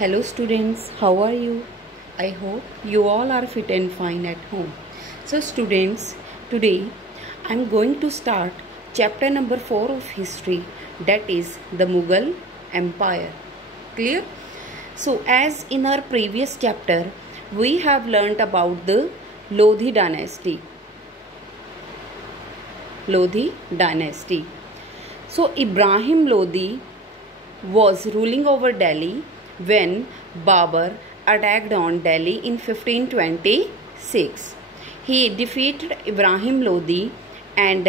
Hello students, how are you? I hope you all are fit and fine at home. So students, today I am going to start chapter number 4 of history, that is the Mughal Empire. Clear? So as in our previous chapter, we have learnt about the Lodhi dynasty. Lodhi dynasty. So Ibrahim Lodhi was ruling over Delhi when Babur attacked on Delhi in 1526. He defeated Ibrahim Lodhi and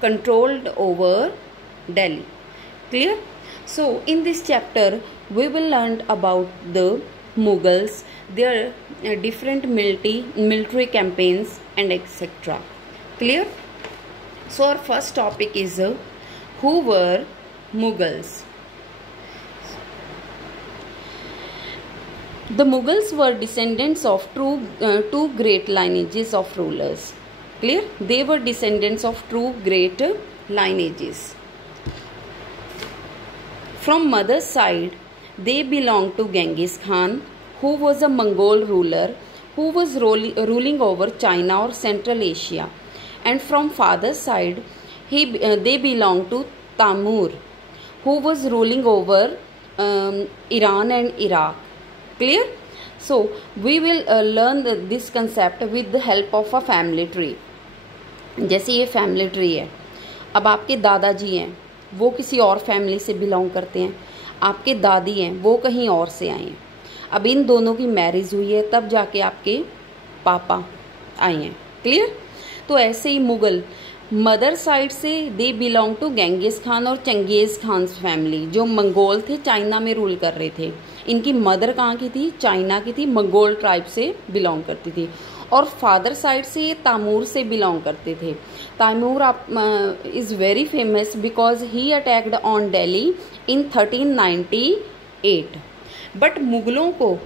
controlled over Delhi. Clear? So in this chapter we will learn about the Mughals, their different military campaigns and etc. Clear? So our first topic is who were Mughals? The Mughals were descendants of two great lineages of rulers. Clear? They were descendants of two great lineages. From mother's side, they belonged to Genghis Khan, who was a Mongol ruler who was ruling over China or Central Asia. And from father's side, they belonged to Tamur, who was ruling over Iran and Iraq. Clear? So we will learn this concept with the help of a family tree. जैसे ये family tree है, अब आपके दादाजी हैं वो किसी और फैमिली से बिलोंग करते हैं, आपके दादी हैं वो कहीं और से आए हैं, अब इन दोनों की मैरिज हुई है तब जाके आपके पापा आए हैं. क्लियर? तो ऐसे ही मुगल मदर साइड से they belong to Genghis Khan और चंगेज खान फैमिली, जो मंगोल थे, चाइना में रूल कर रहे थे. इनकी मदर कहाँ की थी? चाइना की थी, मंगोल ट्राइब से बिलोंग करती थी. और फादर साइड से ये तामूर से बिलोंग करते थे. Timur is very famous because he attacked on Delhi in 1398. But मुगलों को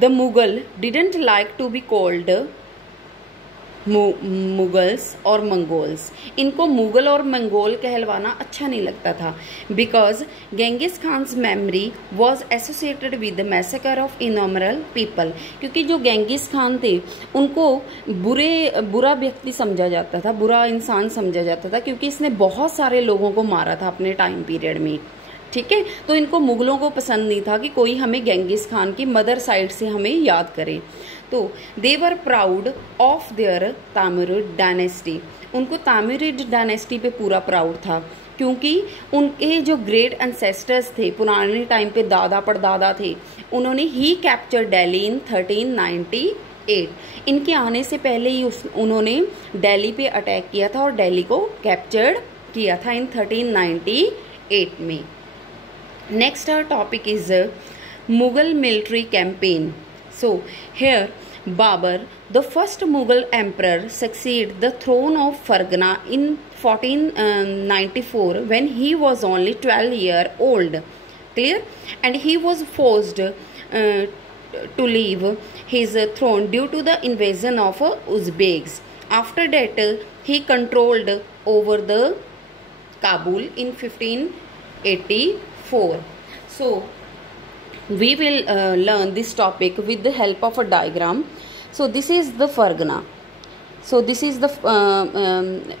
the Mughal didn't like to be called Mughals और Mongols. इनको मुगल और मंगोल कहलवाना अच्छा नहीं लगता था because Genghis Khan's memory was associated with the massacre of innumerable people. क्योंकि जो गेंगिस खान थे उनको बुरा व्यक्ति समझा जाता था, बुरा इंसान समझा जाता था, क्योंकि इसने बहुत सारे लोगों को मारा था अपने टाइम पीरियड में. ठीक है, तो इनको मुगलों को पसंद नहीं था कि कोई हमें गेंगिस खान की मदर साइड से हमें याद करे. तो दे वर प्राउड ऑफ देयर तामुरिड डायनेस्टी. उनको तामुरिड डायनेस्टी पे पूरा प्राउड था, क्योंकि उनके जो ग्रेट एंसेस्टर्स थे, पुराने टाइम पे दादा परदादा थे, उन्होंने ही कैप्चर दिल्ली इन 1398. इनके आने से पहले ही उन्होंने दिल्ली पे अटैक किया था और दिल्ली को कैप्चर किया था इन 1398 में. Next our topic is Mughal military campaign. So here Babur, the first Mughal emperor, succeeded the throne of Fargana in 1494 when he was only 12 years old. Clear? And he was forced to leave his throne due to the invasion of Uzbeks. After that he controlled over the Kabul in 1584. So we will learn this topic with the help of a diagram. So this is the Fargana. So this is the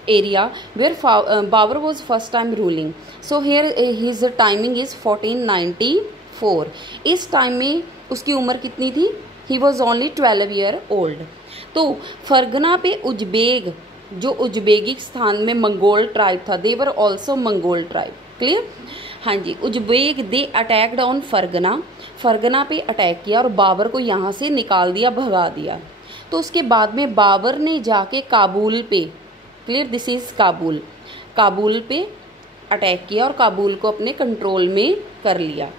area where Babur was first time ruling. So here his timing is 1494. इस time में उसकी उम्र कितनी थी? He was only 12 years old. तो फरगना पे Uzbek, जो Uzbekistan में मंगोल ट्राइब था, they were also Mongol tribe. Clear? हाँ जी, Uzbek they attacked on Fergana पे अटैक किया और बाबर को यहाँ से निकाल दिया, भगा दिया. तो उसके बाद में बाबर ने जाके काबुल पे, क्लियर, दिस इज काबुल पे अटैक किया और काबुल को अपने कंट्रोल में कर लिया.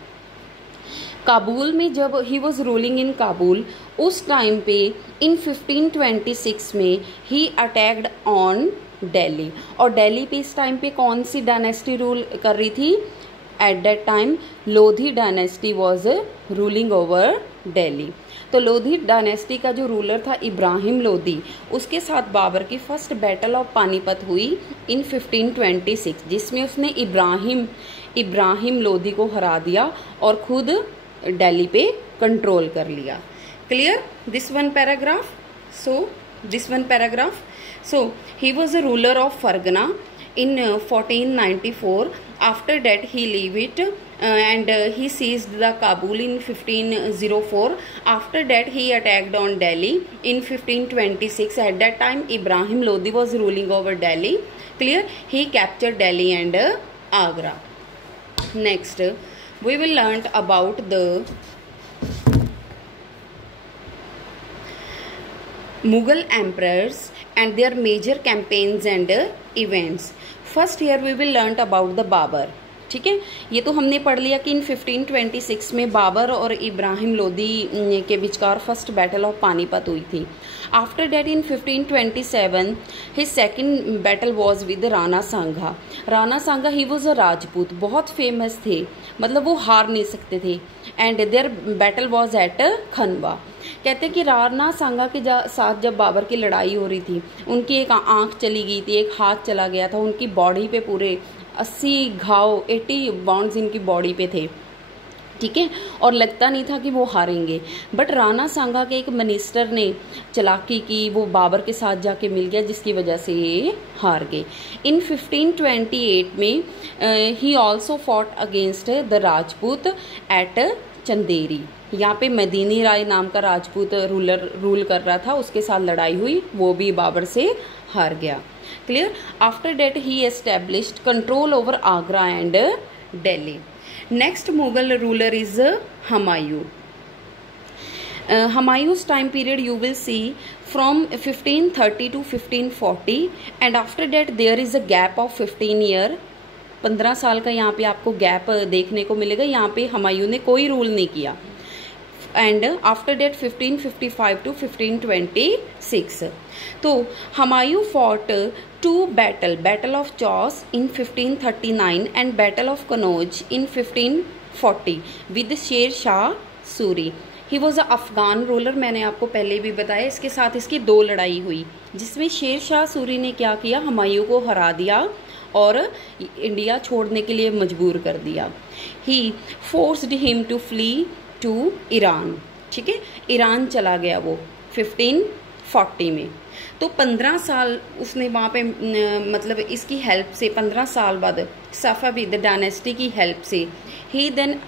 काबुल में जब he was ruling in Kabul, उस टाइम पे इन 1526 में ही अटैक्ड ऑन दिल्ली. और दिल्ली पे इस टाइम पे कौन सी डायनेस्टी रूल कर रही थी? At that time Lodhi dynasty was ruling over Delhi. तो लोधी डायनेस्टी का जो रूलर था इब्राहिम लोधी, उसके साथ बाबर की फर्स्ट बैटल ऑफ पानीपत हुई इन 1526, जिसमें उसने इब्राहिम लोधी को हरा दिया और खुद दिल्ली पे कंट्रोल कर लिया। Clear this one paragraph? So he was a ruler of Fargana in 1494. After that he leave it and he seized the Kabul in 1504. After that he attacked on Delhi in 1526. At that time Ibrahim Lodi was ruling over Delhi. Clear? He captured Delhi and Agra. Next we will learn about the Mughal emperors and their major campaigns and events. First here we will learn about the Babur. ठीक है, ये तो हमने पढ़ लिया कि इन 1526 में बाबर और इब्राहिम लोदी के बीचकार फर्स्ट बैटल ऑफ पानीपत हुई थी। After that in 1527 his second battle was with Rana Sanga. Rana Sanga he was a Rajput, बहुत फेमस थे, मतलब वो हार नहीं सकते थे। And their battle was at Khanwa. कहते हैं कि राणा सांगा के साथ जब बाबर की लड़ाई हो रही थी, उनकी एक आंख चली गई थी, एक हाथ चला गया था, उनकी बॉडी पे पूरे 80 घाव 80 बाउंड्स इनकी बॉडी पे थे। ठीक है, और लगता नहीं था कि वो हारेंगे, बट राणा सांगा के एक मिनिस्टर ने चालाकी की, वो बाबर के साथ जाके मिल गया, जिसकी वजह से ये हार गए। इन 1528 में ही also fought against the Rajput at Chanderi. यहाँ पे मदीनी राय नाम का राजपूत रूल कर रहा था, उसके साथ लड़ाई हुई, वो भी बाबर से हार गया। Clear? After that he established control over Agra and Delhi. Next Mughal ruler is Humayun. Humayun's time period you will see from 1530 to 1540 and after that there is a gap of 15 year। 15 साल का यहाँ पे आपको गैप देखने को मिलेगा। यहाँ पे हुमायूं ने कोई रूल नहीं किया। And after that 1555 to 1526। तो Humayun fought to battle of Chausa in 1539 and battle of Kannauj in 1540 with Sher Shah Suri. He was a Afghan ruler, मैंने आपको पहले भी बताया। इसके साथ इसकी 2 लड़ाई हुई, जिसमें शेर शाह सूरी ने क्या किया, हुमायूं को हरा दिया और इंडिया छोड़ने के लिए मजबूर कर दिया। He forced him to flee to Iran. ठीक है, ईरान चला गया वो 1540 में। तो 15 साल उसने वहाँ पे मतलब इसकी हेल्प से 15 साल बाद सफाविद डायनेस्टी की हेल्प से ही then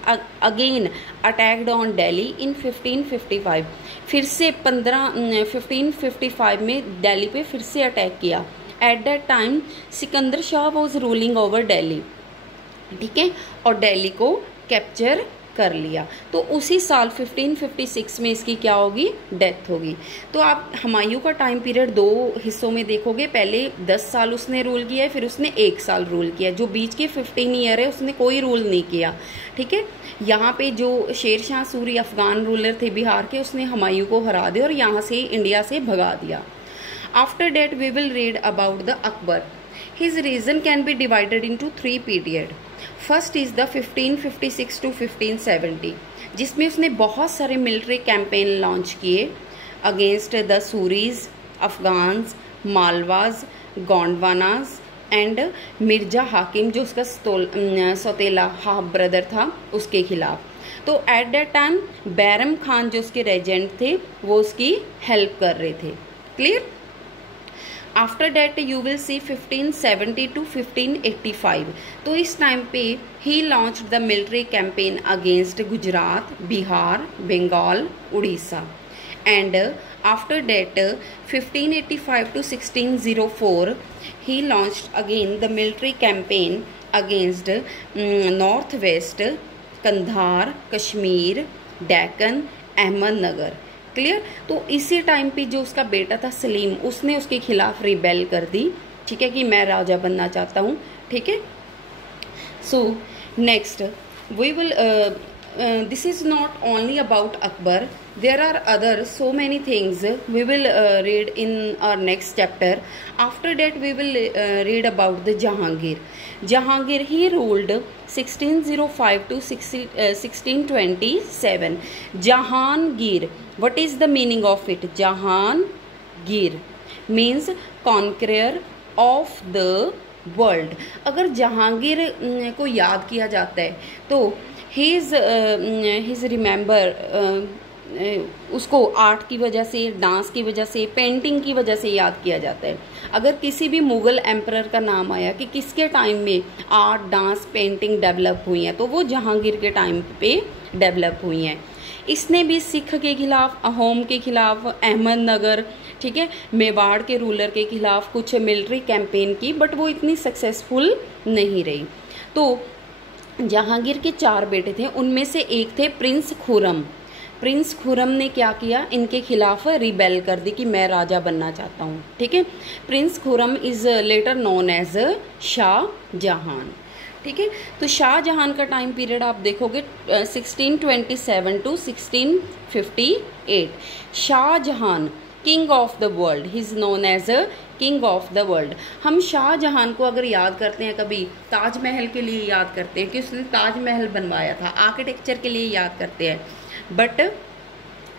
again attacked on Delhi in 1555। फिर से 1555 में दिल्ली पे फिर से अटैक किया। At that time Sikandar Shah was ruling over Delhi. ठीक है, और दिल्ली को कैप्चर कर लिया। तो उसी साल 1556 में इसकी क्या होगी, डेथ होगी। तो आप हुमायूं का टाइम पीरियड 2 हिस्सों में देखोगे। पहले 10 साल उसने रूल किया है, फिर उसने 1 साल रूल किया। जो बीच के 15 ईयर है उसने कोई रूल नहीं किया। ठीक है, यहाँ पे जो शेर शाह सूरी अफगान रूलर थे बिहार के, उसने हुमायूं को हरा दिया और यहाँ से इंडिया से भगा दिया। After that we will read about the Akbar. His reign can be divided into 3 period. First is the 1556 to 1570, जिसमें उसने बहुत सारे मिलिट्री कैंपेन लॉन्च किए against the Suris, Afghans, Malwas, Gondwanas and Mirza Hakim, जो उसका सौतेला हाफ ब्रदर था, उसके खिलाफ। तो at that time Bairam Khan जो उसके रेजेंट थे, वो उसकी हेल्प कर रहे थे। Clear? After that you will see 1570 to 1585। तो इस टाइम पे he launch the military campaign against Gujarat, Bihar, Bengal, Orissa. And after that 1585 to 1604 he launch again the military campaign against north west, Kandahar, Kashmir, Deccan, Ahmednagar. Clear? तो इसी टाइम पे जो उसका बेटा था सलीम, उसने उसके खिलाफ रिबेल कर दी। ठीक है, कि मैं राजा बनना चाहता हूँ। ठीक है, so next we will this is not only about Akbar. There are other so many things we will read in our next chapter. After that we will read about the Jahangir. Jahangir, he ruled 1605 to 1627. Jahangir, what is the meaning of it? Jahangir means conqueror of the world. अगर जहांगीर को याद किया जाता है तो his remember उसको art की वजह से, डांस की वजह से, पेंटिंग की वजह से याद किया जाता है. अगर किसी भी मुग़ल एम्परर का नाम आया कि किसके टाइम में आर्ट, डांस, पेंटिंग डेवलप हुई हैं, तो वो जहांगीर के टाइम पे डेवलप हुई हैं. इसने भी सिख के खिलाफ, अहोम के खिलाफ, अहमदनगर, ठीक है, मेवाड़ के रूलर के खिलाफ कुछ मिलिट्री कैंपेन की, बट वो इतनी सक्सेसफुल नहीं रही. तो जहांगीर के 4 बेटे थे, उनमें से एक थे प्रिंस खुरम. प्रिंस खुरम ने क्या किया, इनके खिलाफ रिबेल कर दी कि मैं राजा बनना चाहता हूँ. ठीक है, prince Khurram is later known as Shahjahan. ठीक है, तो शाहजहां का टाइम पीरियड आप देखोगे 1627 to 1658. Shahjahan king of the world, he is known as a king of the world. हम शाहजहां को अगर याद करते हैं, कभी ताजमहल के लिए याद करते हैं कि उसने ताजमहल बनवाया था, आर्किटेक्चर के लिए याद करते हैं, बट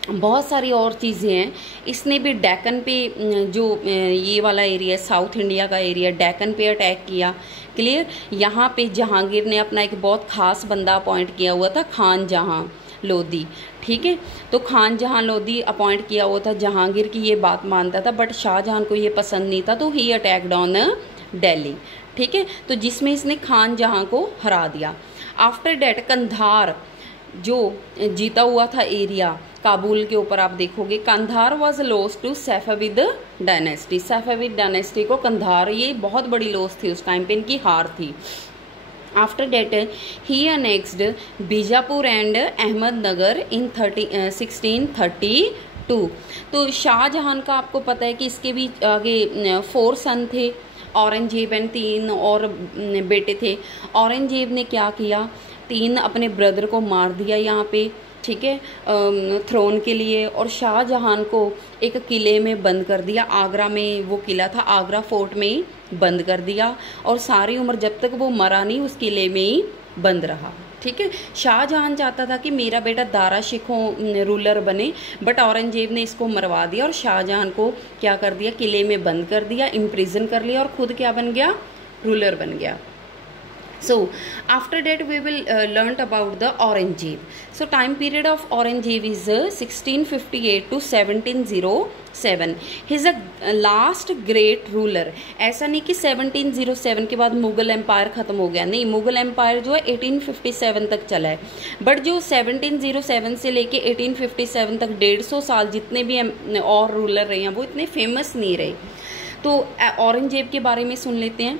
बहुत सारी और चीज़ें हैं. इसने भी डेक्कन पे, जो ये वाला एरिया, साउथ इंडिया का एरिया, डेक्कन पे अटैक किया. क्लियर. यहाँ पे जहांगीर ने अपना एक बहुत ख़ास बंदा अपॉइंट किया हुआ था, खान जहां लोधी. ठीक है, तो खान जहां लोधी अपॉइंट किया हुआ था. जहांगीर की ये बात मानता था, बट शाहजहां को ये पसंद नहीं था, तो ही अटैक्ड ऑन दिल्ली. ठीक है, तो जिसमें इसने खान जहां को हरा दिया. आफ्टर डेट कंधार जो जीता हुआ था एरिया काबुल के ऊपर, आप देखोगे Kandahar was lost to Safavid dynasty. Safavid dynasty को कंधार, ये बहुत बड़ी लॉस थी उस टाइम पे, इनकी हार थी. After that he annexed Bijapur and Ahmednagar in 1632. तो शाहजहां का आपको पता है कि इसके भी आगे 4 सन थे, औरंगजेब एंड 3 और बेटे थे. औरंगजेब ने क्या किया, 3 अपने ब्रदर को मार दिया यहाँ पे, ठीक है, थ्रोन के लिए. और शाहजहां को एक किले में बंद कर दिया. आगरा में वो किला था, आगरा फोर्ट में बंद कर दिया, और सारी उम्र जब तक वो मरा नहीं उस किले में ही बंद रहा. ठीक है, शाहजहां चाहता था कि मेरा बेटा दारा शिखों रूलर बने, बट औरंगजेब ने इसको मरवा दिया और शाहजहां को क्या कर दिया, किले में बंद कर दिया, इम्प्रिजन कर लिया, और खुद क्या बन गया, रूलर बन गया. So after that we will learnt about the Aurangzeb. So time period of Aurangzeb is 1658 to 1707. He is a last great ruler. ऐसा नहीं कि 1707 के बाद मुगल एम्पायर ख़त्म हो गया, नहीं, मुगल एम्पायर जो है 1857 तक चला है, बट जो 1707 से लेके 1857 तक 150 साल जितने भी और रूलर रहे हैं वो इतने फेमस नहीं रहे. तो औरंगजेब के बारे में सुन लेते हैं,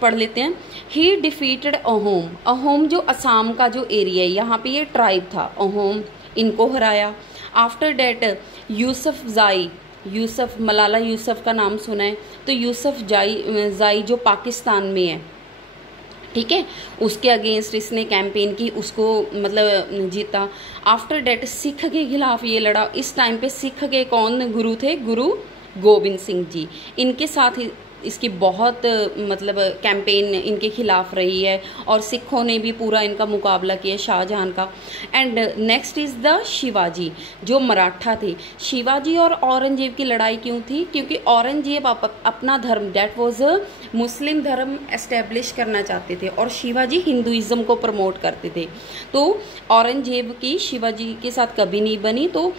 पढ़ लेते हैं. ही डिफीटेड अहोम. अहोम जो असम का जो एरिया है, यहाँ पे ये ट्राइब था, अहोम, इनको हराया. आफ्टर डेट यूसुफ जाई, यूसुफ, मलाला यूसुफ का नाम सुना है, तो यूसुफ जाई जो पाकिस्तान में है, ठीक है, उसके अगेंस्ट इसने कैंपेन की, उसको मतलब जीता. आफ्टर डेट सिख के खिलाफ ये लड़ा. इस टाइम पे सिख के कौन गुरु थे, गुरु गोबिंद सिंह जी. इनके साथ इसकी बहुत मतलब कैंपेन इनके खिलाफ रही है, और सिखों ने भी पूरा इनका मुकाबला किया शाहजहां का. And next is the Shivaji जो मराठा थे. शिवाजी और औरंगजेब की लड़ाई क्यों थी, क्योंकि औरंगजेब अपना धर्म, डेट वॉज मुस्लिम धर्म एस्टेब्लिश करना चाहते थे, और शिवाजी हिंदुइज्म को प्रमोट करते थे. तो औरंगजेब की शिवाजी के साथ कभी नहीं बनी, तो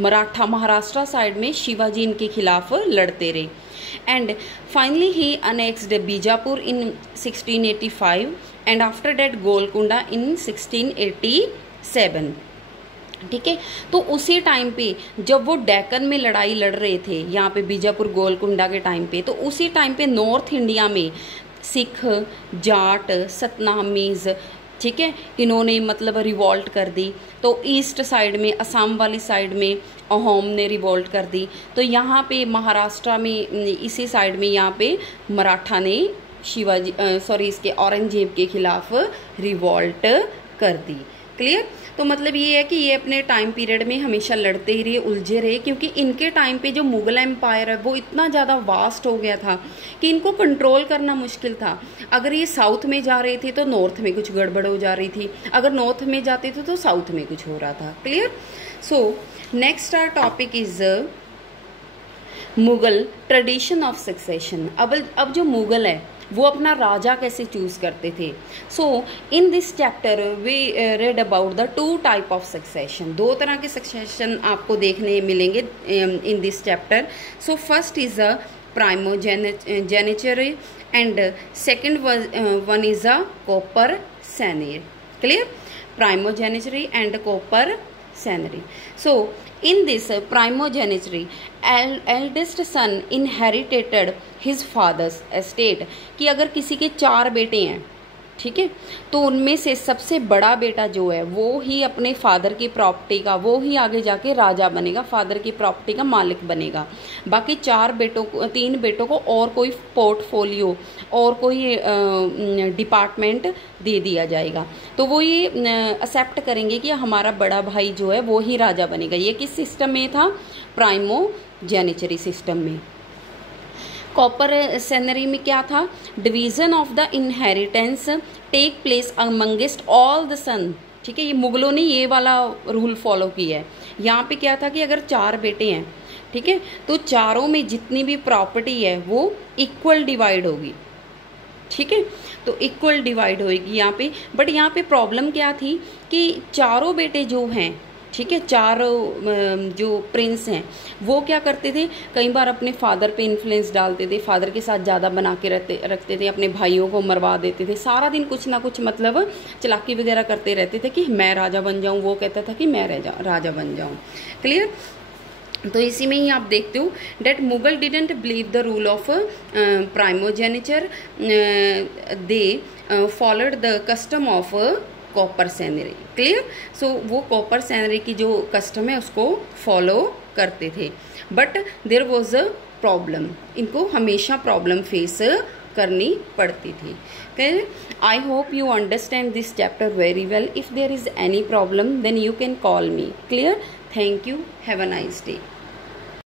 मराठा, महाराष्ट्र साइड में शिवाजी इनके खिलाफ लड़ते रहे. And finally he annexed Bijapur in 1685 and after that Golconda in 1687. ठीक है, तो उसी टाइम पे जब वो डेक्कन में लड़ाई लड़ रहे थे, यहाँ पे बीजापुर गोलकुंडा के टाइम पे, तो उसी टाइम पे नॉर्थ इंडिया में सिख, जाट, सतनामीज, ठीक है, इन्होंने मतलब रिवॉल्ट कर दी. तो ईस्ट साइड में, असम वाली साइड में अहोम ने रिवॉल्ट कर दी. तो यहाँ पे महाराष्ट्र में इसी साइड में यहाँ पे मराठा ने शिवाजी इसके औरंगजेब के खिलाफ रिवॉल्ट कर दी। क्लियर। तो मतलब ये है कि ये अपने टाइम पीरियड में हमेशा लड़ते ही रहे, उलझे रहे, क्योंकि इनके टाइम पे जो मुगल एम्पायर है वो इतना ज़्यादा वास्ट हो गया था कि इनको कंट्रोल करना मुश्किल था। अगर ये साउथ में जा रहे थे तो नॉर्थ में कुछ गड़बड़ हो जा रही थी, अगर नॉर्थ में जाते थे तो साउथ में कुछ हो रहा था। Clear. So next our topic is Mughal tradition of succession. अब जो मुगल है वो अपना राजा कैसे चूज करते थे। So in this chapter we read about the 2 type of succession. 2 तरह के सक्सेशन आपको देखने मिलेंगे in this chapter. So first is a primogeniture and second one is a coparcenary. Clear. Primogeniture and coparcenary. So in this primogeniture, eldest son inherited his father's estate। कि अगर किसी के 4 बेटे हैं, ठीक है, तो उनमें से सबसे बड़ा बेटा जो है वो ही अपने फादर की प्रॉपर्टी का, वो ही आगे जाके राजा बनेगा, फादर की प्रॉपर्टी का मालिक बनेगा। बाकी 3 बेटों को और कोई पोर्टफोलियो और कोई डिपार्टमेंट दे दिया जाएगा, तो वो ये एक्सेप्ट करेंगे कि हमारा बड़ा भाई जो है वो ही राजा बनेगा। ये किस सिस्टम में था? प्राइमोजेनिचरी सिस्टम में। कॉपर सैनरी में क्या था? Division of the inheritance take place amongst all the son. ठीक है, ये मुगलों ने ये वाला रूल फॉलो किया है। यहाँ पे क्या था कि अगर 4 बेटे हैं, ठीक है, तो चारों में जितनी भी प्रॉपर्टी है वो इक्वल डिवाइड होगी। ठीक है, तो इक्वल डिवाइड होगी यहाँ पे। बट यहाँ पे प्रॉब्लम क्या थी कि चारों बेटे जो हैं, ठीक है, 4 जो प्रिंस हैं वो क्या करते थे, कई बार अपने फादर पे इन्फ्लुएंस डालते थे, फादर के साथ ज़्यादा बना के रखते थे, अपने भाइयों को मरवा देते थे, सारा दिन कुछ ना कुछ मतलब चालाकी वगैरह करते रहते थे कि मैं राजा बन जाऊं, वो कहता था कि मैं राजा बन जाऊं। क्लियर। तो इसी में ही आप देखते हो that Mughal didn't believe the rule of primogeniture, they followed the custom of coparcenary. Clear. So वो कॉपर सैनरी की जो कस्टम है उसको फॉलो करते थे। But there was a problem, इनको हमेशा प्रॉब्लम फेस करनी पड़ती थी। Clear. I hope you understand this chapter very well. If there is any problem then you can call me. Clear. Thank you. Have a nice day.